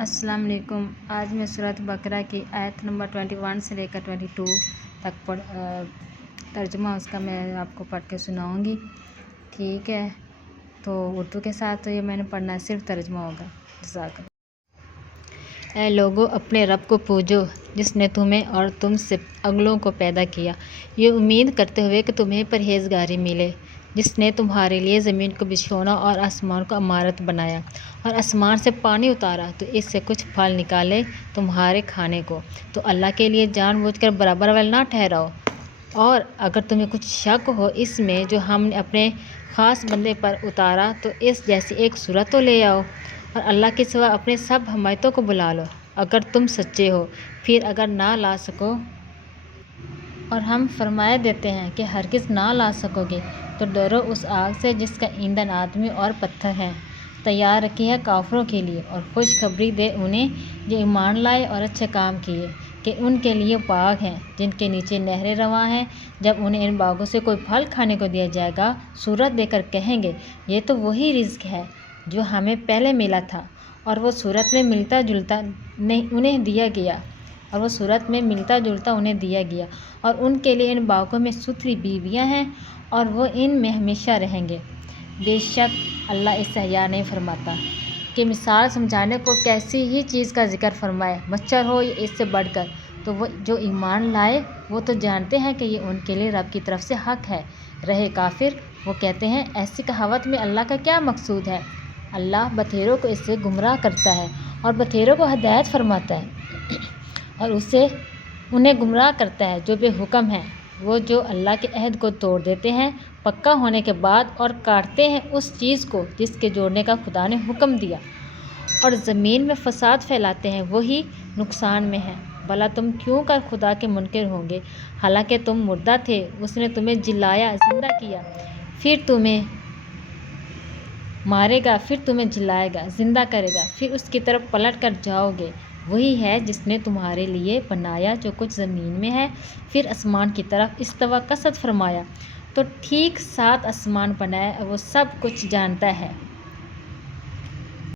अस्सलाम वालेकुम। आज मैं सूरत बकरा की आयत नंबर 21 से लेकर 22 तक तर्जुमा उसका मैं आपको पढ़ के सुनाऊँगी। ठीक है, तो उर्दू के साथ तो ये मैंने पढ़ना है, सिर्फ तर्जुमा होगा। जज़ाकल्लाह। ऐ लोगों, अपने रब को पूजो जिसने तुम्हें और तुमसे अगलों को पैदा किया, ये उम्मीद करते हुए कि तुम्हें परहेजगारी मिले। जिसने तुम्हारे लिए ज़मीन को बिछौना और आसमान को इमारत बनाया और आसमान से पानी उतारा तो इससे कुछ फल निकाले तुम्हारे खाने को, तो अल्लाह के लिए जानबूझकर बराबर वाल ना ठहराओ। और अगर तुम्हें कुछ शक हो इसमें जो हमने अपने ख़ास बंदे पर उतारा, तो इस जैसी एक सूरत तो ले आओ और अल्लाह के सिवा अपने सब हमायतों को बुला लो अगर तुम सच्चे हो। फिर अगर ना ला सको और हम फरमाए देते हैं कि हरगिज़ ना ला सकोगे, तो डरो उस आग से जिसका ईंधन आदमी और पत्थर हैं, तैयार रखी है काफिरों के लिए। और खुशखबरी दे उन्हें जो ईमान लाए और अच्छे काम किए कि उनके लिए बाग हैं जिनके नीचे नहरें रवां हैं। जब उन्हें इन बागों से कोई फल खाने को दिया जाएगा, सूरत देकर कहेंगे ये तो वही रिज़्क है जो हमें पहले मिला था, और वो सूरत में मिलता जुलता उन्हें दिया गया। और उनके लिए इन बागों में सुथरी बीवियां हैं और वो इनमें हमेशा रहेंगे। बेशक अल्लाह इससे हया नहीं फरमाता कि मिसाल समझाने को कैसी ही चीज़ का जिक्र फरमाए, मच्छर हो या इससे बढ़कर। तो वो जो ईमान लाए वो तो जानते हैं कि ये उनके लिए रब की तरफ से हक है। रहे काफिर, वो कहते हैं ऐसी कहावत में अल्लाह का क्या मकसूद है। अल्लाह बथेरों को इससे गुमराह करता है और बथेरों को हिदायत फरमाता है और उससे उन्हें गुमराह करता है जो बेहुक्म है। वो जो अल्लाह के अहद को तोड़ देते हैं पक्का होने के बाद और काटते हैं उस चीज़ को जिसके जोड़ने का खुदा ने हुक्म दिया, और ज़मीन में फसाद फैलाते हैं, वही नुकसान में है। भला तुम क्यों कर खुदा के मुनकिर होंगे, हालांकि तुम मुर्दा थे, उसने तुम्हें जिलाया, जिंदा किया, फिर तुम्हें मारेगा, फिर तुम्हें जिलाएगा, जिंदा करेगा, फिर उसकी तरफ पलट कर जाओगे। वही है जिसने तुम्हारे लिए बनाया जो कुछ ज़मीन में है, फिर आसमान की तरफ इस्तवा कसद फरमाया, तो ठीक 7 आसमान बनाए, वो सब कुछ जानता है।